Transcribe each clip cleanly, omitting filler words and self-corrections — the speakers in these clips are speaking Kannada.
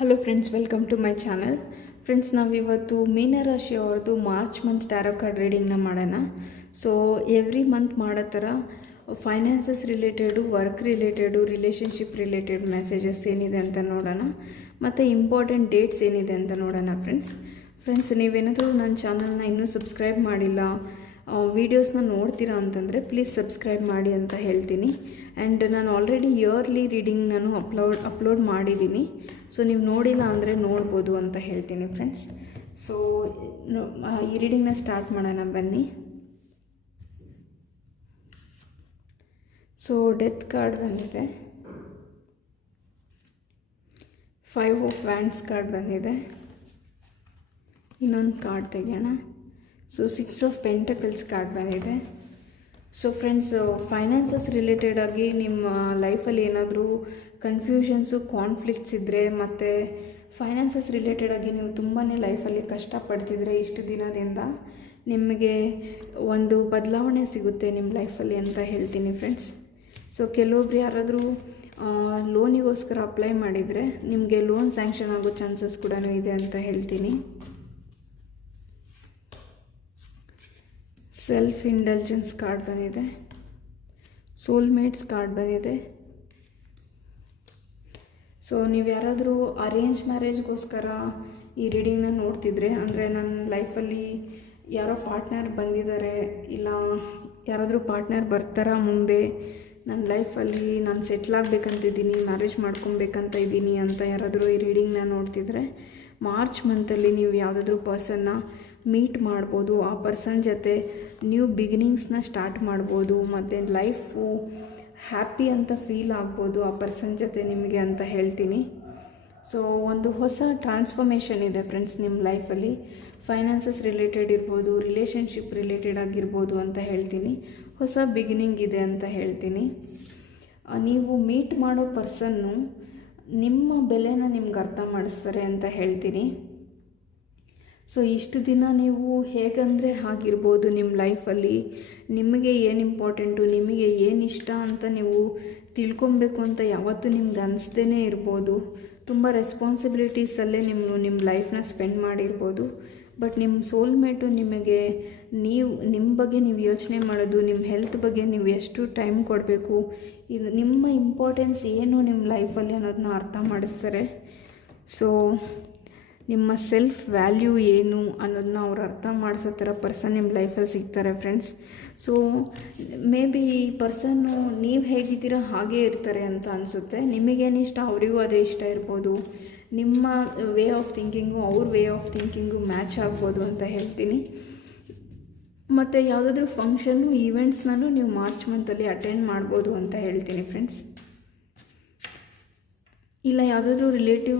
Hello friends, welcome to my channel. Friends, ನಾವಿವತ್ತು ಮೀನರಾಶಿ ಅವ್ರದ್ದು ಮಾರ್ಚ್ ಮಂತ್ ಟ್ಯಾರೋ ಕಾರ್ಡ್ ರೀಡಿಂಗ್ನ ಮಾಡೋಣ. ಸೊ ಎವ್ರಿ ಮಂತ್ ಮಾಡೋ ಥರ finances related, work related, relationship related messages ಏನಿದೆ ಅಂತ ನೋಡೋಣ, ಮತ್ತು ಇಂಪಾರ್ಟೆಂಟ್ ಡೇಟ್ಸ್ ಏನಿದೆ ಅಂತ ನೋಡೋಣ. ಫ್ರೆಂಡ್ಸ್ ನೀವೇನಾದರೂ ನನ್ನ ಚಾನಲ್ನ ಇನ್ನೂ ಸಬ್ಸ್ಕ್ರೈಬ್ ಮಾಡಿಲ್ಲ, ವೀಡಿಯೋಸ್ನ ನೋಡ್ತೀರಾ ಅಂತಂದರೆ ಪ್ಲೀಸ್ ಸಬ್ಸ್ಕ್ರೈಬ್ ಮಾಡಿ ಅಂತ ಹೇಳ್ತೀನಿ. ಆ್ಯಂಡ್ ನಾನು ಆಲ್ರೆಡಿ ಇಯರ್ಲಿ ರೀಡಿಂಗ್ ನಾನು ಅಪ್ಲೋಡ್ ಮಾಡಿದ್ದೀನಿ. ಸೊ ನೀವು ನೋಡಿಲ್ಲ ಅಂದರೆ ನೋಡ್ಬೋದು ಅಂತ ಹೇಳ್ತೀನಿ ಫ್ರೆಂಡ್ಸ್. ಸೊ ಈ ರೀಡಿಂಗ್ನ ಸ್ಟಾರ್ಟ್ ಮಾಡೋಣ ಬನ್ನಿ. ಸೊ ಡೆತ್ ಕಾರ್ಡ್ ಬಂದಿದೆ, 5 ಆಫ್ ವ್ಯಾಂಡ್ಸ್ ಕಾರ್ಡ್ ಬಂದಿದೆ. ಇನ್ನೊಂದು ಕಾರ್ಡ್ ತೆಗೆಯೋಣ. ಸೊ 6 ಆಫ್ ಪೆಂಟಕಲ್ಸ್ ಕಾರ್ಡ್ ಬಂದಿದೆ. ಸೊ ಫ್ರೆಂಡ್ಸ್, ಫೈನಾನ್ಸಸ್ ರಿಲೇಟೆಡಾಗಿ ನಿಮ್ಮ ಲೈಫಲ್ಲಿ ಏನಾದರೂ ಕನ್ಫ್ಯೂಷನ್ಸು, ಕಾನ್ಫ್ಲಿಕ್ಟ್ಸ್ ಇದ್ದರೆ, ಮತ್ತು ಫೈನಾನ್ಸಸ್ ರಿಲೇಟೆಡಾಗಿ ನೀವು ತುಂಬಾ ಲೈಫಲ್ಲಿ ಕಷ್ಟಪಡ್ತಿದ್ರೆ ಇಷ್ಟು ದಿನದಿಂದ ನಿಮಗೆ ಒಂದು ಬದಲಾವಣೆ ಸಿಗುತ್ತೆ ನಿಮ್ಮ ಲೈಫಲ್ಲಿ ಅಂತ ಹೇಳ್ತೀನಿ ಫ್ರೆಂಡ್ಸ್. ಸೊ ಕೆಲವೊಬ್ರು ಯಾರಾದರೂ ಲೋನಿಗೋಸ್ಕರ ಅಪ್ಲೈ ಮಾಡಿದರೆ ನಿಮಗೆ ಲೋನ್ ಸ್ಯಾಂಕ್ಷನ್ ಆಗೋ ಚಾನ್ಸಸ್ ಕೂಡ ಇದೆ ಅಂತ ಹೇಳ್ತೀನಿ. ಸೆಲ್ಫ್ ಇಂಟೆಲಿಜೆನ್ಸ್ ಕಾರ್ಡ್ ಬಂದಿದೆ. ಸೋಲ್ಮೇಟ್ಸ್ ಕಾರ್ಡ್ ಬಂದಿದೆ. ಸೊ ನೀವು ಯಾರಾದರೂ ಅರೇಂಜ್ ಮ್ಯಾರೇಜ್ಗೋಸ್ಕರ ಈ ರೀಡಿಂಗ್ನ ನೋಡ್ತಿದ್ರೆ, ಅಂದರೆ ನನ್ನ ಲೈಫಲ್ಲಿ ಯಾರೋ ಪಾರ್ಟ್ನರ್ ಬಂದಿದ್ದಾರೆ, ಇಲ್ಲ ಯಾರಾದರೂ ಪಾರ್ಟ್ನರ್ ಬರ್ತಾರಾ ಮುಂದೆ ನನ್ನ ಲೈಫಲ್ಲಿ, ನಾನು ಸೆಟ್ಲ್ ಆಗಬೇಕಂತಿದ್ದೀನಿ, ಮ್ಯಾರೇಜ್ ಮಾಡ್ಕೊಬೇಕಂತ ಇದ್ದೀನಿ ಅಂತ ಯಾರಾದರೂ ಈ ರೀಡಿಂಗ್ನ ನೋಡ್ತಿದ್ರೆ, ಮಾರ್ಚ್ ಮಂತಲ್ಲಿ ನೀವು ಯಾವುದಾದ್ರೂ ಪರ್ಸನ್ನ ಮೀಟ್ ಮಾಡ್ಬೋದು. ಆ ಪರ್ಸನ್ ಜೊತೆ ನ್ಯೂ ಬಿಗಿನಿಂಗ್ಸ್ನ ಸ್ಟಾರ್ಟ್ ಮಾಡ್ಬೋದು, ಮತ್ತು ಲೈಫು ಹ್ಯಾಪಿ ಅಂತ ಫೀಲ್ ಆಗ್ಬೋದು ಆ ಪರ್ಸನ್ ಜೊತೆ ನಿಮಗೆ ಅಂತ ಹೇಳ್ತೀನಿ. ಸೊ ಒಂದು ಹೊಸ ಟ್ರಾನ್ಸ್ಫಾರ್ಮೇಷನ್ ಇದೆ ಫ್ರೆಂಡ್ಸ್ ನಿಮ್ಮ ಲೈಫಲ್ಲಿ. ಫೈನಾನ್ಸಸ್ ರಿಲೇಟೆಡ್ ಇರ್ಬೋದು, ರಿಲೇಷನ್ಶಿಪ್ ರಿಲೇಟೆಡ್ ಆಗಿರ್ಬೋದು ಅಂತ ಹೇಳ್ತೀನಿ. ಹೊಸ ಬಿಗಿನಿಂಗ್ ಇದೆ ಅಂತ ಹೇಳ್ತೀನಿ. ನೀವು ಮೀಟ್ ಮಾಡೋ ಪರ್ಸನ್ನು ನಿಮ್ಮ ಬೆಲೆನ ನಿಮ್ಗೆ ಅರ್ಥ ಮಾಡಿಸ್ತಾರೆ ಅಂತ ಹೇಳ್ತೀನಿ. ಸೊ ಇಷ್ಟು ದಿನ ನೀವು ಹೇಗಂದರೆ ಹಾಗಿರ್ಬೋದು ನಿಮ್ಮ ಲೈಫಲ್ಲಿ, ನಿಮಗೆ ಏನು ಇಂಪಾರ್ಟೆಂಟು, ನಿಮಗೆ ಏನು ಇಷ್ಟ ಅಂತ ನೀವು ತಿಳ್ಕೊಬೇಕು ಅಂತ ಯಾವತ್ತೂ ನಿಮ್ಗೆ ಅನಿಸ್ದೇ ಇರ್ಬೋದು. ತುಂಬ ರೆಸ್ಪಾನ್ಸಿಬಿಲಿಟೀಸಲ್ಲೇ ನಿಮ್ಮ ಲೈಫ್ನ ಸ್ಪೆಂಡ್ ಮಾಡಿರ್ಬೋದು. ಬಟ್ ನಿಮ್ಮ ಸೋಲ್ಮೇಟು ನಿಮಗೆ ನಿಮ್ಮ ಬಗ್ಗೆ ನೀವು ಯೋಚನೆ ಮಾಡೋದು, ನಿಮ್ಮ ಹೆಲ್ತ್ ಬಗ್ಗೆ ನೀವು ಎಷ್ಟು ಟೈಮ್ ಕೊಡಬೇಕು, ಇದು ನಿಮ್ಮ ಇಂಪಾರ್ಟೆನ್ಸ್ ಏನು ನಿಮ್ಮ ಲೈಫಲ್ಲಿ ಅನ್ನೋದನ್ನ ಅರ್ಥ ಮಾಡಿಸ್ತಾರೆ. ಸೊ ನಿಮ್ಮ ಸೆಲ್ಫ್ ವ್ಯಾಲ್ಯೂ ಏನು ಅನ್ನೋದನ್ನ ಅವ್ರು ಅರ್ಥ ಮಾಡಿಸೋ ಥರ ಪರ್ಸನ್ ನಿಮ್ಮ ಲೈಫಲ್ಲಿ ಸಿಗ್ತಾರೆ ಫ್ರೆಂಡ್ಸ್. ಸೊ ಮೇ ಬಿ ಈ ಪರ್ಸನ್ನು ನೀವು ಹೇಗಿದ್ದೀರಾ ಹಾಗೇ ಇರ್ತಾರೆ ಅಂತ ಅನಿಸುತ್ತೆ. ನಿಮಗೇನಿಷ್ಟ ಅವರಿಗೂ ಅದೇ ಇಷ್ಟ ಇರ್ಬೋದು. ನಿಮ್ಮ ವೇ ಆಫ್ ಥಿಂಕಿಂಗು ಅವ್ರ ವೇ ಆಫ್ ಥಿಂಕಿಂಗು ಮ್ಯಾಚ್ ಆಗ್ಬೋದು ಅಂತ ಹೇಳ್ತೀನಿ. ಮತ್ತು ಯಾವುದಾದ್ರೂ ಫಂಕ್ಷನ್ನು, ಈವೆಂಟ್ಸ್ನೂ ನೀವು ಮಾರ್ಚ್ ಮಂತಲ್ಲಿ ಅಟೆಂಡ್ ಮಾಡ್ಬೋದು ಅಂತ ಹೇಳ್ತೀನಿ ಫ್ರೆಂಡ್ಸ್. ಇಲ್ಲ ಯಾವುದಾದ್ರೂ ರಿಲೇಟಿವ್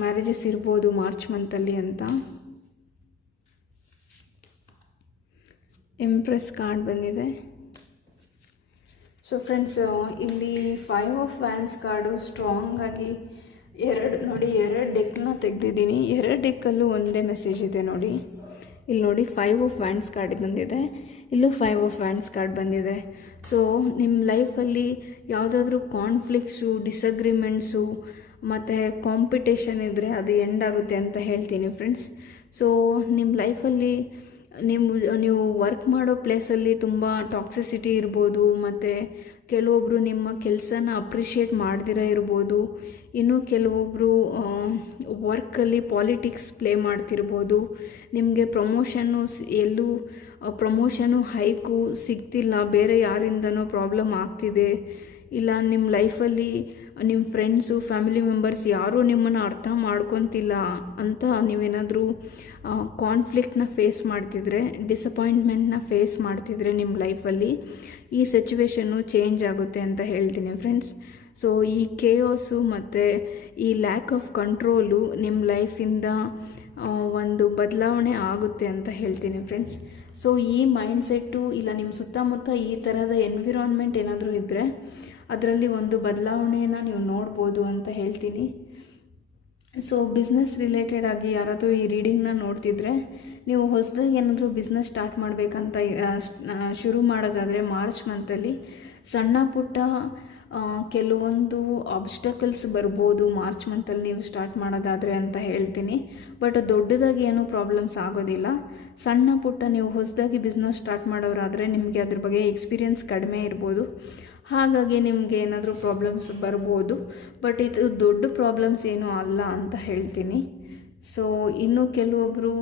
ಮ್ಯಾರೇಜಸ್ ಇರ್ಬೋದು ಮಾರ್ಚ್ ಮಂತಲ್ಲಿ ಅಂತ. ಎಂಪ್ರೆಸ್ ಕಾರ್ಡ್ ಬಂದಿದೆ. ಸೊ ಫ್ರೆಂಡ್ಸ್, ಇಲ್ಲಿ 5 ಆಫ್ ವ್ಯಾಂಡ್ಸ್ ಕಾರ್ಡು ಸ್ಟ್ರಾಂಗಾಗಿ ಎರಡು ಡೆಕ್ನ ತೆಗೆದಿದ್ದೀನಿ. 2 ಡೆಕ್ಕಲ್ಲೂ ಒಂದೇ ಮೆಸೇಜ್ ಇದೆ ನೋಡಿ. ಇಲ್ಲಿ ನೋಡಿ 5 ಆಫ್ ವ್ಯಾಂಡ್ಸ್ ಕಾರ್ಡ್ ಬಂದಿದೆ, ಇಲ್ಲೂ 5 ಆಫ್ ವ್ಯಾಂಡ್ಸ್ ಕಾರ್ಡ್ ಬಂದಿದೆ. ಸೊ ನಿಮ್ಮ ಲೈಫಲ್ಲಿ ಯಾವುದಾದ್ರೂ ಕಾನ್ಫ್ಲಿಕ್ಟ್ಸು, ಡಿಸಗ್ರಿಮೆಂಟ್ಸು ಮತ್ತು ಕಾಂಪಿಟೇಷನ್ ಇದ್ದರೆ ಅದು ಎಂಡ್ ಆಗುತ್ತೆ ಅಂತ ಹೇಳ್ತೀನಿ ಫ್ರೆಂಡ್ಸ್. ಸೊ ನಿಮ್ಮ ಲೈಫಲ್ಲಿ ನೀವು ವರ್ಕ್ ಮಾಡೋ ಪ್ಲೇಸಲ್ಲಿ ತುಂಬ ಟಾಕ್ಸಿಸಿಟಿ ಇರ್ಬೋದು, ಮತ್ತು ಕೆಲವೊಬ್ಬರು ನಿಮ್ಮ ಕೆಲಸನ ಅಪ್ರಿಷಿಯೇಟ್ ಮಾಡ್ದಿರ ಇರ್ಬೋದು. ಇನ್ನು ಕೆಲವೊಬ್ಬರು ವರ್ಕಲ್ಲಿ ಪಾಲಿಟಿಕ್ಸ್ ಪ್ಲೇ ಮಾಡ್ತಿರ್ಬೋದು. ನಿಮಗೆ ಪ್ರಮೋಷನು ಹೈಕು ಸಿಗ್ತಿಲ್ಲ, ಬೇರೆ ಯಾರಿಂದನೋ ಪ್ರಾಬ್ಲಮ್ ಆಗ್ತಿದೆ. ಇಲ್ಲ ನಿಮ್ಮ ಲೈಫಲ್ಲಿ ನಿಮ್ಮ ಫ್ರೆಂಡ್ಸು, ಫ್ಯಾಮಿಲಿ ಮೆಂಬರ್ಸ್ ಯಾರೂ ನಿಮ್ಮನ್ನು ಅರ್ಥ ಮಾಡ್ಕೊತಿಲ್ಲ ಅಂತ ನೀವೇನಾದರೂ ಕಾನ್ಫ್ಲಿಕ್ಟ್ನ ಫೇಸ್ ಮಾಡ್ತಿದ್ರೆ, ಡಿಸಪಾಯಿಂಟ್ಮೆಂಟ್ನ ಫೇಸ್ ಮಾಡ್ತಿದ್ರೆ ನಿಮ್ಮ ಲೈಫಲ್ಲಿ ಈ ಸಿಚುವೇಶನ್ನು ಚೇಂಜ್ ಆಗುತ್ತೆ ಅಂತ ಹೇಳ್ತೀನಿ ಫ್ರೆಂಡ್ಸ್. ಸೊ ಈ ಕೇಯೋಸು ಮತ್ತು ಈ ಲ್ಯಾಕ್ ಆಫ್ ಕಂಟ್ರೋಲು ನಿಮ್ಮ ಲೈಫಿಂದ ಒಂದು ಬದಲಾವಣೆ ಆಗುತ್ತೆ ಅಂತ ಹೇಳ್ತೀನಿ ಫ್ರೆಂಡ್ಸ್. ಸೊ ಈ ಮೈಂಡ್ಸೆಟ್ಟು, ಇಲ್ಲ ನಿಮ್ಮ ಸುತ್ತಮುತ್ತ ಈ ಥರದ ಎನ್ವಿರಾನ್ಮೆಂಟ್ ಏನಾದರೂ ಇದ್ದರೆ ಅದರಲ್ಲಿ ಒಂದು ಬದಲಾವಣೆಯನ್ನು ನೀವು ನೋಡ್ಬೋದು ಅಂತ ಹೇಳ್ತೀನಿ. ಸೊ ಬಿಸ್ನೆಸ್ ರಿಲೇಟೆಡ್ ಆಗಿ ಯಾರಾದರೂ ಈ ರೀಡಿಂಗ್ನ ನೋಡ್ತಿದ್ರೆ, ನೀವು ಹೊಸದಾಗಿ ಏನಾದರೂ ಬಿಸ್ನೆಸ್ ಸ್ಟಾರ್ಟ್ ಮಾಡಬೇಕಂತ ಶುರು ಮಾಡೋದಾದರೆ ಮಾರ್ಚ್ ಮಂತಲ್ಲಿ ಸಣ್ಣ ಪುಟ್ಟ ಕೆಲವೊಂದು ಆಬ್ಸ್ಟಕಲ್ಸ್ ಬರ್ಬೋದು ಮಾರ್ಚ್ ಮಂತಲ್ಲಿ ನೀವು ಸ್ಟಾರ್ಟ್ ಮಾಡೋದಾದರೆ ಅಂತ ಹೇಳ್ತೀನಿ. ಬಟ್ ದೊಡ್ಡದಾಗಿ ಏನೂ ಪ್ರಾಬ್ಲಮ್ಸ್ ಆಗೋದಿಲ್ಲ. ಸಣ್ಣ ಪುಟ್ಟ ನೀವು ಹೊಸದಾಗಿ ಬಿಸ್ನೆಸ್ ಸ್ಟಾರ್ಟ್ ಮಾಡೋರಾದರೆ ನಿಮಗೆ ಅದ್ರ ಬಗ್ಗೆ ಎಕ್ಸ್ಪೀರಿಯನ್ಸ್ ಕಡಿಮೆ ಇರ್ಬೋದು, ಹಾಗಾಗಿ ನಿಮಗೆ ಏನಾದರೂ ಪ್ರಾಬ್ಲಮ್ಸ್ ಬರ್ಬೋದು. ಬಟ್ ಇದು ದೊಡ್ಡ ಪ್ರಾಬ್ಲಮ್ಸ್ ಏನೂ ಅಲ್ಲ ಅಂತ ಹೇಳ್ತೀನಿ. ಸೊ ಇನ್ನು ಕೆಲವೊಬ್ಬರು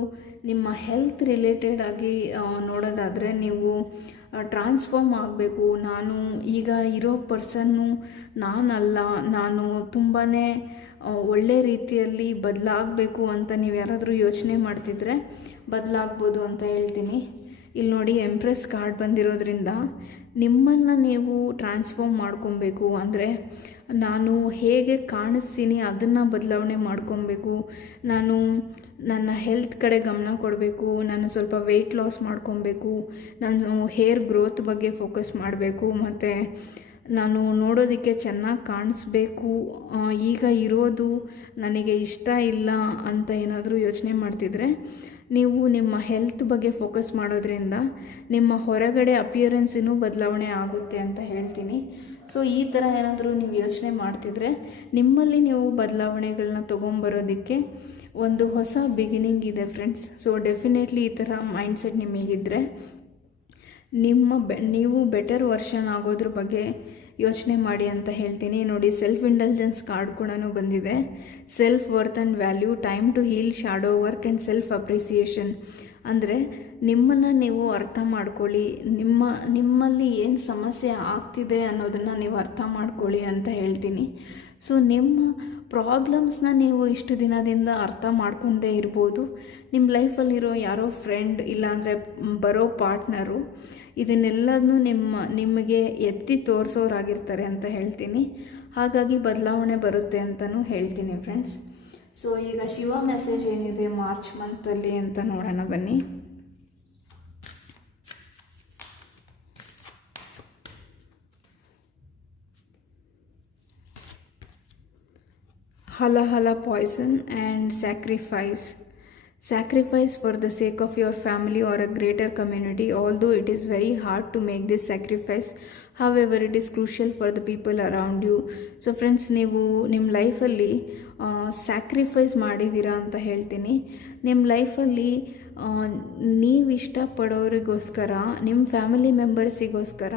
ನಿಮ್ಮ ಹೆಲ್ತ್ ರಿಲೇಟೆಡ್ ಆಗಿ ನೋಡೋದಾದರೆ ನೀವು ಟ್ರಾನ್ಸ್ಫಾರ್ಮ್ ಆಗಬೇಕು, ನಾನು ಈಗ ಇರೋ ಪರ್ಸನ್ನು ನಾನಲ್ಲ, ನಾನು ತುಂಬಾ ಒಳ್ಳೆ ರೀತಿಯಲ್ಲಿ ಬದಲಾಗಬೇಕು ಅಂತ ನೀವು ಯಾರಾದರೂ ಯೋಚನೆ ಮಾಡ್ತಿದ್ರೆ ಬದಲಾಗ್ಬೋದು ಅಂತ ಹೇಳ್ತೀನಿ. ಇಲ್ಲಿ ನೋಡಿ ಎಂಪ್ರೆಸ್ ಕಾರ್ಡ್ ಬಂದಿರೋದ್ರಿಂದ ನಿಮ್ಮನ್ನು ನೀವು ಟ್ರಾನ್ಸ್ಫಾರ್ಮ್ ಮಾಡ್ಕೊಬೇಕು. ಅಂದರೆ ನಾನು ಹೇಗೆ ಕಾಣಿಸ್ತೀನಿ ಅದನ್ನು ಬದಲಾವಣೆ ಮಾಡ್ಕೊಬೇಕು, ನಾನು ನನ್ನ ಹೆಲ್ತ್ ಕಡೆ ಗಮನ ಕೊಡಬೇಕು, ನಾನು ಸ್ವಲ್ಪ ವೆಯ್ಟ್ ಲಾಸ್ ಮಾಡ್ಕೊಬೇಕು, ನಾನು ಹೇರ್ ಗ್ರೋತ್ ಬಗ್ಗೆ ಫೋಕಸ್ ಮಾಡಬೇಕು, ಮತ್ತು ನಾನು ನೋಡೋದಕ್ಕೆ ಚೆನ್ನಾಗಿ ಕಾಣಿಸ್ಬೇಕು, ಈಗ ಇರೋದು ನನಗೆ ಇಷ್ಟ ಇಲ್ಲ ಅಂತ ಏನಾದರೂ ಯೋಚನೆ ಮಾಡ್ತಿದ್ರೆ ನೀವು ನಿಮ್ಮ ಹೆಲ್ತ್ ಬಗ್ಗೆ ಫೋಕಸ್ ಮಾಡೋದ್ರಿಂದ ನಿಮ್ಮ ಹೊರಗಡೆ ಅಪಿಯರೆನ್ಸಿನೂ ಬದಲಾವಣೆ ಆಗುತ್ತೆ ಅಂತ ಹೇಳ್ತೀನಿ. ಸೊ ಈ ಥರ ಏನಾದರೂ ನೀವು ಯೋಚನೆ ಮಾಡ್ತಿದ್ರೆ ನಿಮ್ಮಲ್ಲಿ ನೀವು ಬದಲಾವಣೆಗಳನ್ನ ತೊಗೊಂಬರೋದಕ್ಕೆ ಒಂದು ಹೊಸ ಬಿಗಿನಿಂಗ್ ಇದೆ ಫ್ರೆಂಡ್ಸ್. ಸೊ ಡೆಫಿನೆಟ್ಲಿ ಈ ಥರ ಮೈಂಡ್ಸೆಟ್ ನಿಮಗಿದ್ರೆ ನೀವು ಬೆಟರ್ ವರ್ಷನ್ ಆಗೋದ್ರ ಬಗ್ಗೆ ಯೋಚನೆ ಮಾಡಿ ಅಂತ ಹೇಳ್ತೀನಿ. ನೋಡಿ, ಸೆಲ್ಫ್ ಇಂಟೆಲಿಜೆನ್ಸ್ ಕಾರ್ಡ್ ಕೂಡ ಬಂದಿದೆ. Self worth and value, time to heal, shadow work and self appreciation. ಅಂದರೆ ನಿಮ್ಮನ್ನು ನೀವು ಅರ್ಥ ಮಾಡ್ಕೊಳ್ಳಿ, ನಿಮ್ಮಲ್ಲಿ ಏನು ಸಮಸ್ಯೆ ಆಗ್ತಿದೆ ಅನ್ನೋದನ್ನು ನೀವು ಅರ್ಥ ಮಾಡ್ಕೊಳ್ಳಿ ಅಂತ ಹೇಳ್ತೀನಿ. ಸೊ ನಿಮ್ಮ ಪ್ರಾಬ್ಲಮ್ಸ್ನ ನೀವು ಇಷ್ಟು ದಿನದಿಂದ ಅರ್ಥ ಮಾಡ್ಕೊಂಡೇ ಇರ್ಬೋದು. ನಿಮ್ಮ ಲೈಫಲ್ಲಿರೋ ಯಾರೋ ಫ್ರೆಂಡ್ ಇಲ್ಲಾಂದರೆ ಬರೋ ಪಾರ್ಟ್ನರು ಇದನ್ನೆಲ್ಲದನ್ನೂ ನಿಮಗೆ ಎತ್ತಿ ತೋರಿಸೋರಾಗಿರ್ತಾರೆ ಅಂತ ಹೇಳ್ತೀನಿ. ಹಾಗಾಗಿ ಬದಲಾವಣೆ ಬರುತ್ತೆ ಅಂತಲೂ ಹೇಳ್ತೀನಿ ಫ್ರೆಂಡ್ಸ್. ಸೊ ಈಗ ಶಿವ ಮೆಸೇಜ್ ಏನಿದೆ ಮಾರ್ಚ್ ಮಂತಲ್ಲಿ ಅಂತ ನೋಡೋಣ ಬನ್ನಿ. Halahala poison and sacrifice. Sacrifice for the sake of your family or a greater community. Although it is very hard to make this sacrifice, however it is crucial for the people around you. So friends, ನೀವು ನಿಮ್ಮ ಲೈಫಲ್ಲಿ ಸ್ಯಾಕ್ರಿಫೈಸ್ ಮಾಡಿದ್ದೀರಾ ಅಂತ ಹೇಳ್ತೀನಿ. ನಿಮ್ಮ ಲೈಫಲ್ಲಿ ನೀವು ಇಷ್ಟಪಡೋರಿಗೋಸ್ಕರ, ನಿಮ್ಮ ಫ್ಯಾಮಿಲಿ ಮೆಂಬರ್ಸಿಗೋಸ್ಕರ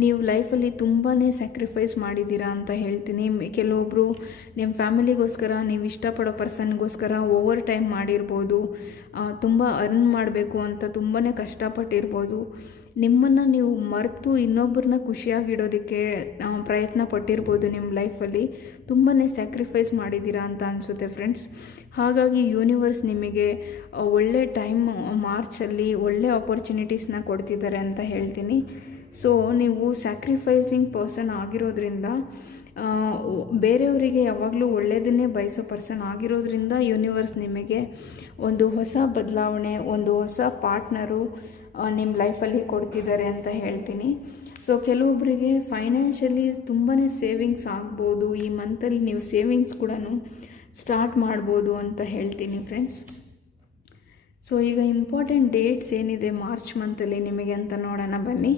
ನೀವು ಲೈಫಲ್ಲಿ ತುಂಬಾ ಸ್ಯಾಕ್ರಿಫೈಸ್ ಮಾಡಿದ್ದೀರಾ ಅಂತ ಹೇಳ್ತೀನಿ. ಕೆಲವೊಬ್ಬರು ನಿಮ್ಮ ಫ್ಯಾಮಿಲಿಗೋಸ್ಕರ, ನೀವು ಇಷ್ಟಪಡೋ ಪರ್ಸನ್ಗೋಸ್ಕರ ಓವರ್ ಟೈಮ್ ಮಾಡಿರ್ಬೋದು, ತುಂಬ ಅರ್ನ್ ಮಾಡಬೇಕು ಅಂತ ತುಂಬಾ ಕಷ್ಟಪಟ್ಟಿರ್ಬೋದು. ನಿಮ್ಮನ್ನು ನೀವು ಮರೆತು ಇನ್ನೊಬ್ಬರನ್ನ ಖುಷಿಯಾಗಿಡೋದಕ್ಕೆ ಪ್ರಯತ್ನ ಪಟ್ಟಿರ್ಬೋದು. ನಿಮ್ಮ ಲೈಫಲ್ಲಿ ತುಂಬಾ ಸ್ಯಾಕ್ರಿಫೈಸ್ ಮಾಡಿದ್ದೀರಾ ಅಂತ ಅನಿಸುತ್ತೆ ಫ್ರೆಂಡ್ಸ್. ಹಾಗಾಗಿ ಯೂನಿವರ್ಸ್ ನಿಮಗೆ ಒಳ್ಳೆ ಟೈಮ್ ಮಾರ್ಚಲ್ಲಿ ಒಳ್ಳೆ ಆಪರ್ಚುನಿಟೀಸ್ನ ಕೊಡ್ತಿದ್ದಾರೆ ಅಂತ ಹೇಳ್ತೀನಿ. ಸೊ ನೀವು ಸ್ಯಾಕ್ರಿಫೈಸಿಂಗ್ ಪರ್ಸನ್ ಆಗಿರೋದ್ರಿಂದ, ಬೇರೆಯವರಿಗೆ ಯಾವಾಗಲೂ ಒಳ್ಳೆಯದನ್ನೇ ಬಯಸೋ ಪರ್ಸನ್ ಆಗಿರೋದ್ರಿಂದ ಯೂನಿವರ್ಸ್ ನಿಮಗೆ ಒಂದು ಹೊಸ ಬದಲಾವಣೆ, ಒಂದು ಹೊಸ ಪಾರ್ಟ್ನರು ನಿಮ್ಮ ಲೈಫಲ್ಲಿ ಕೊಡ್ತಿದ್ದಾರೆ ಅಂತ ಹೇಳ್ತೀನಿ. ಸೊ ಕೆಲವೊಬ್ಬರಿಗೆ ಫೈನಾನ್ಷಿಯಲಿ ತುಂಬಾ ಸೇವಿಂಗ್ಸ್ ಆಗ್ಬೋದು. ಈ ಮಂತಲ್ಲಿ ನೀವು ಸೇವಿಂಗ್ಸ್ ಕೂಡ ಸ್ಟಾರ್ಟ್ ಮಾಡ್ಬೋದು ಅಂತ ಹೇಳ್ತೀನಿ ಫ್ರೆಂಡ್ಸ್. ಸೊ ಈಗ ಇಂಪಾರ್ಟೆಂಟ್ ಡೇಟ್ಸ್ ಏನಿದೆ ಮಾರ್ಚ್ ಮಂತಲ್ಲಿ ನಿಮಗೆ ಅಂತ ನೋಡೋಣ ಬನ್ನಿ.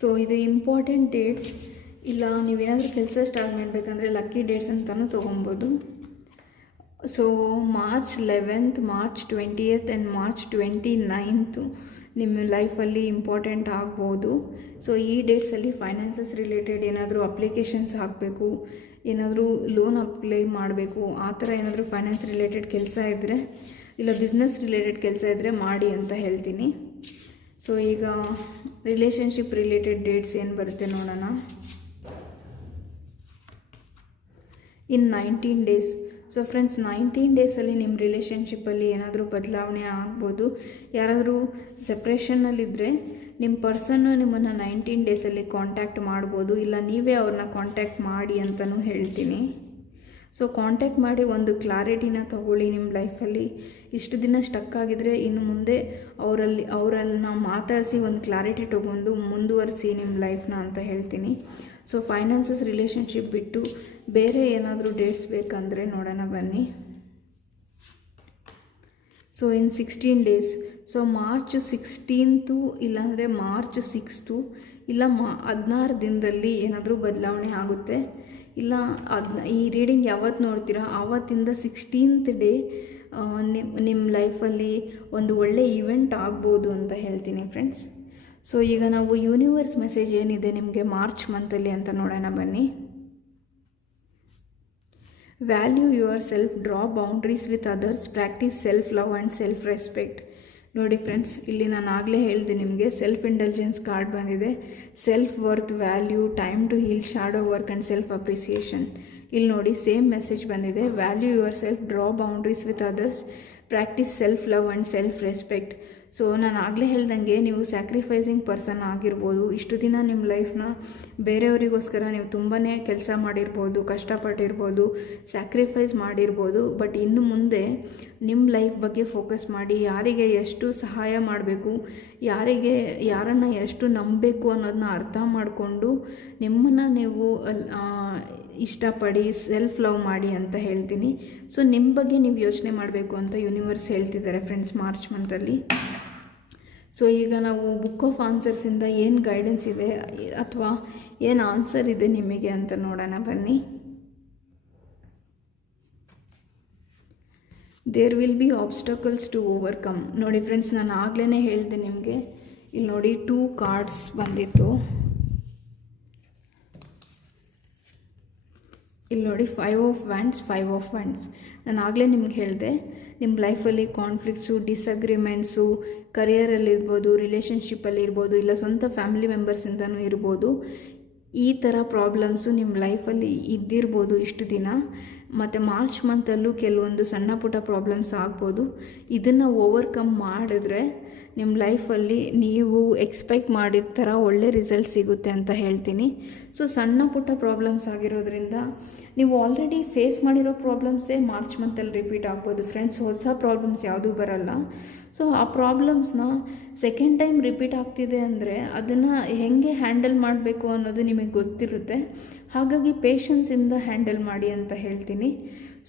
ಸೊ ಇದು ಇಂಪಾರ್ಟೆಂಟ್ ಡೇಟ್ಸ್. ಇಲ್ಲ ನೀವೇನಾದರೂ ಕೆಲಸ ಸ್ಟಾರ್ಟ್ ಮಾಡಬೇಕಂದ್ರೆ ಲಕ್ಕಿ ಡೇಟ್ಸ್ ಅಂತಲೂ ತೊಗೊಬೋದು. So March 11th, March 20th and March 29th ನಿಮ್ಮ ಲೈಫಲ್ಲಿ ಇಂಪಾರ್ಟೆಂಟ್ ಆಗ್ಬೋದು. ಸೊ ಈ ಡೇಟ್ಸಲ್ಲಿ ಫೈನಾನ್ಸಸ್ ರಿಲೇಟೆಡ್ ಏನಾದರೂ ಅಪ್ಲಿಕೇಶನ್ಸ್ ಹಾಕಬೇಕು, ಏನಾದರೂ ಲೋನ್ ಅಪ್ಲೈ ಮಾಡಬೇಕು, ಆ ಥರ ಏನಾದರೂ ಫೈನಾನ್ಸ್ ರಿಲೇಟೆಡ್ ಕೆಲಸ ಇದ್ದರೆ, ಇಲ್ಲ ಬಿಸ್ನೆಸ್ ರಿಲೇಟೆಡ್ ಕೆಲಸ ಇದ್ದರೆ ಮಾಡಿ ಅಂತ ಹೇಳ್ತೀನಿ. ಸೊ ಈಗ ರಿಲೇಷನ್ಶಿಪ್ ರಿಲೇಟೆಡ್ ಡೇಟ್ಸ್ ಏನು ಬರುತ್ತೆ ನೋಡೋಣ. ಇನ್ 19 days. ಸೊ ಫ್ರೆಂಡ್ಸ್, 19 ಡೇಸಲ್ಲಿ ನಿಮ್ಮ ರಿಲೇಷನ್ಶಿಪ್ಪಲ್ಲಿ ಏನಾದರೂ ಬದಲಾವಣೆ ಆಗ್ಬೋದು. ಯಾರಾದರೂ ಸೆಪ್ರೇಷನ್ನಲ್ಲಿದ್ದರೆ ನಿಮ್ಮ ಪರ್ಸನ್ನು ನಿಮ್ಮನ್ನು 19 ಡೇಸಲ್ಲಿ ಕಾಂಟ್ಯಾಕ್ಟ್ ಮಾಡ್ಬೋದು, ಇಲ್ಲ ನೀವೇ ಅವ್ರನ್ನ ಕಾಂಟ್ಯಾಕ್ಟ್ ಮಾಡಿ ಅಂತಲೂ ಹೇಳ್ತೀನಿ. ಸೊ ಕಾಂಟ್ಯಾಕ್ಟ್ ಮಾಡಿ ಒಂದು ಕ್ಲಾರಿಟಿನ ತಗೊಳ್ಳಿ. ನಿಮ್ಮ ಲೈಫಲ್ಲಿ ಇಷ್ಟು ದಿನ ಸ್ಟಕ್ ಆಗಿದ್ರೆ ಇನ್ನು ಮುಂದೆ ಅವರನ್ನ ಮಾತಾಡಿಸಿ ಒಂದು ಕ್ಲಾರಿಟಿ ತೊಗೊಂಡು ಮುಂದುವರಿಸಿ ನಿಮ್ಮ ಲೈಫ್ನ ಅಂತ ಹೇಳ್ತೀನಿ. ಸೊ ಫೈನಾನ್ಸಸ್ ರಿಲೇಷನ್ಶಿಪ್ ಬಿಟ್ಟು ಬೇರೆ ಏನಾದರೂ ಡೇಟ್ಸ್ ಬೇಕಂದರೆ ನೋಡೋಣ ಬನ್ನಿ. So in 16 days. So March 16 ಇಲ್ಲಾಂದರೆ ಮಾರ್ಚ್ 6 ಇಲ್ಲ 16 ದಿನದಲ್ಲಿ ಏನಾದರೂ ಬದಲಾವಣೆ ಆಗುತ್ತೆ. ಇಲ್ಲ ಈ ರೀಡಿಂಗ್ ಯಾವತ್ತು ನೋಡ್ತೀರಾ ಆವತ್ತಿಂದ 16th ಡೇ ನಿಮ್ಮ ಲೈಫಲ್ಲಿ ಒಂದು ಒಳ್ಳೆ ಇವೆಂಟ್ ಆಗ್ಬೋದು ಅಂತ ಹೇಳ್ತೀನಿ ಫ್ರೆಂಡ್ಸ್. ಸೊ ಈಗ ನಾವು ಯೂನಿವರ್ಸ್ ಮೆಸೇಜ್ ಏನಿದೆ ನಿಮಗೆ ಮಾರ್ಚ್ ಮಂತಲ್ಲಿ ಅಂತ ನೋಡೋಣ ಬನ್ನಿ. Value yourself, draw boundaries with others, practice self love and self respect. ನೋಡಿ ಫ್ರೆಂಡ್ಸ್, ಇಲ್ಲಿ ನಾನು ಆಗಲೇ ಹೇಳಿದೆ ನಿಮಗೆ ಸೆಲ್ಫ್ ಇಂಟೆಲಿಜೆನ್ಸ್ ಕಾರ್ಡ್ ಬಂದಿದೆ. Self worth, value, time to heal, shadow work and self appreciation. ಇಲ್ಲಿ ನೋಡಿ ಸೇಮ್ ಮೆಸೇಜ್ ಬಂದಿದೆ. Value yourself, draw boundaries with others, practice self love and self respect. So ನಾನು ಆಗಲೇ ಹೇಳ್ದಂಗೆ ನೀವು ಸ್ಯಾಕ್ರಿಫೈಸಿಂಗ್ ಪರ್ಸನ್ ಆಗಿರ್ಬೋದು. ಇಷ್ಟು ದಿನ ನಿಮ್ಮ ಲೈಫ್ನ ಬೇರೆಯವರಿಗೋಸ್ಕರ ನೀವು ತುಂಬಾ ಕೆಲಸ ಮಾಡಿರ್ಬೋದು, ಕಷ್ಟಪಟ್ಟಿರ್ಬೋದು, ಸ್ಯಾಕ್ರಿಫೈಸ್ ಮಾಡಿರ್ಬೋದು. ಬಟ್ ಇನ್ನು ಮುಂದೆ ನಿಮ್ಮ ಲೈಫ್ ಬಗ್ಗೆ ಫೋಕಸ್ ಮಾಡಿ, ಯಾರಿಗೆ ಎಷ್ಟು ಸಹಾಯ ಮಾಡಬೇಕು, ಯಾರನ್ನು ಎಷ್ಟು ನಂಬಬೇಕು ಅನ್ನೋದನ್ನ ಅರ್ಥ ಮಾಡಿಕೊಂಡು ನಿಮ್ಮನ್ನು ನೀವು ಇಷ್ಟಪಡಿ ಸೆಲ್ಫ್ ಲವ್ ಮಾಡಿ ಅಂತ ಹೇಳ್ತೀನಿ. ಸೊ ನಿಮ್ಮ ಬಗ್ಗೆ ನೀವು ಯೋಚನೆ ಮಾಡಬೇಕು ಅಂತ ಯೂನಿವರ್ಸ್ ಹೇಳ್ತಿದ್ದಾರೆ ಫ್ರೆಂಡ್ಸ್ ಮಾರ್ಚ್ ಮಂತಲ್ಲಿ. ಸೊ ಈಗ ನಾವು ಬುಕ್ ಆಫ್ ಆನ್ಸರ್ಸಿಂದ ಏನು ಗೈಡೆನ್ಸ್ ಇದೆ ಅಥವಾ ಏನು ಆನ್ಸರ್ ಇದೆ ನಿಮಗೆ ಅಂತ ನೋಡೋಣ ಬನ್ನಿ. There will be obstacles to overcome. ನೋಡಿ ಫ್ರೆಂಡ್ಸ್, ನಾನು ಆಗಲೇ ಹೇಳಿದೆ ನಿಮಗೆ. ಇಲ್ಲಿ ನೋಡಿ 2 ಕಾರ್ಡ್ಸ್ ಬಂದಿತ್ತು. ಇಲ್ಲಿ ನೋಡಿ 5 ಆಫ್ ವ್ಯಾಂಡ್ಸ್, 5 ಆಫ್ ವ್ಯಾಂಡ್ಸ್. ನಾನು ಆಗಲೇ ನಿಮ್ಗೆ ಹೇಳಿದೆ, ನಿಮ್ಮ ಲೈಫಲ್ಲಿ ಕಾನ್ಫ್ಲಿಕ್ಟ್ಸು, ಡಿಸಗ್ರಿಮೆಂಟ್ಸು, ಕರಿಯರಲ್ಲಿರ್ಬೋದು, ರಿಲೇಷನ್ಶಿಪ್ಪಲ್ಲಿರ್ಬೋದು, ಇಲ್ಲ ಸ್ವಂತ ಫ್ಯಾಮಿಲಿ ಮೆಂಬರ್ಸಿಂದನೂ ಇರ್ಬೋದು. ಈ ಥರ ಪ್ರಾಬ್ಲಮ್ಸು ನಿಮ್ಮ ಲೈಫಲ್ಲಿ ಇದ್ದಿರ್ಬೋದು ಇಷ್ಟು ದಿನ. ಮತ್ತು ಮಾರ್ಚ್ ಮಂತಲ್ಲೂ ಕೆಲವೊಂದು ಸಣ್ಣ ಪುಟ್ಟ ಪ್ರಾಬ್ಲಮ್ಸ್ ಆಗ್ಬೋದು. ಇದನ್ನು ಓವರ್ಕಮ್ ಮಾಡಿದ್ರೆ ನಿಮ್ಮ ಲೈಫಲ್ಲಿ ನೀವು ಎಕ್ಸ್ಪೆಕ್ಟ್ ಮಾಡಿದ ಥರ ಒಳ್ಳೆ ರಿಸಲ್ಟ್ ಸಿಗುತ್ತೆ ಅಂತ ಹೇಳ್ತೀನಿ. ಸೊ ಸಣ್ಣ ಪುಟ್ಟ ಪ್ರಾಬ್ಲಮ್ಸ್ ಆಗಿರೋದ್ರಿಂದ ನೀವು ಆಲ್ರೆಡಿ ಫೇಸ್ ಮಾಡಿರೋ ಪ್ರಾಬ್ಲಮ್ಸೇ ಮಾರ್ಚ್ ಮಂತಲ್ಲಿ ರಿಪೀಟ್ ಆಗ್ಬೋದು ಫ್ರೆಂಡ್ಸ್. ಹೊಸ ಪ್ರಾಬ್ಲಮ್ಸ್ ಯಾವುದೂ ಬರಲ್ಲ. ಸೊ ಆ ಪ್ರಾಬ್ಲಮ್ಸ್ನ ಸೆಕೆಂಡ್ ಟೈಮ್ ರಿಪೀಟ್ ಆಗ್ತಿದೆ ಅಂದರೆ ಅದನ್ನು ಹೇಗೆ ಹ್ಯಾಂಡಲ್ ಮಾಡಬೇಕು ಅನ್ನೋದು ನಿಮಗೆ ಗೊತ್ತಿರುತ್ತೆ. ಹಾಗಾಗಿ ಪೇಷನ್ಸಿಂದ ಹ್ಯಾಂಡಲ್ ಮಾಡಿ ಅಂತ ಹೇಳ್ತೀನಿ.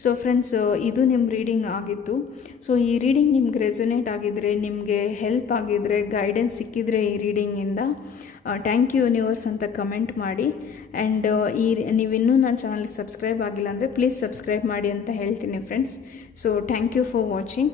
ಸೊ ಫ್ರೆಂಡ್ಸ್, ಇದು ನಿಮ್ಮ ರೀಡಿಂಗ್ ಆಗಿತ್ತು. ಸೊ ಈ ರೀಡಿಂಗ್ ನಿಮ್ಗೆ ರೆಸೊನೇಟ್ ಆಗಿದ್ದರೆ, ನಿಮಗೆ ಹೆಲ್ಪ್ ಆಗಿದ್ದರೆ, ಗೈಡೆನ್ಸ್ ಸಿಕ್ಕಿದರೆ ಈ ರೀಡಿಂಗಿಂದ ಥ್ಯಾಂಕ್ ಯು ಯೂನಿವರ್ಸ್ ಅಂತ ಕಮೆಂಟ್ ಮಾಡಿ. ಆ್ಯಂಡ್ ನೀವಿನ್ನೂ ನನ್ನ ಚಾನಲ್ಗೆ ಸಬ್ಸ್ಕ್ರೈಬ್ ಆಗಿಲ್ಲ ಅಂದರೆ ಪ್ಲೀಸ್ ಸಬ್ಸ್ಕ್ರೈಬ್ ಮಾಡಿ ಅಂತ ಹೇಳ್ತೀನಿ friends. So thank you for watching.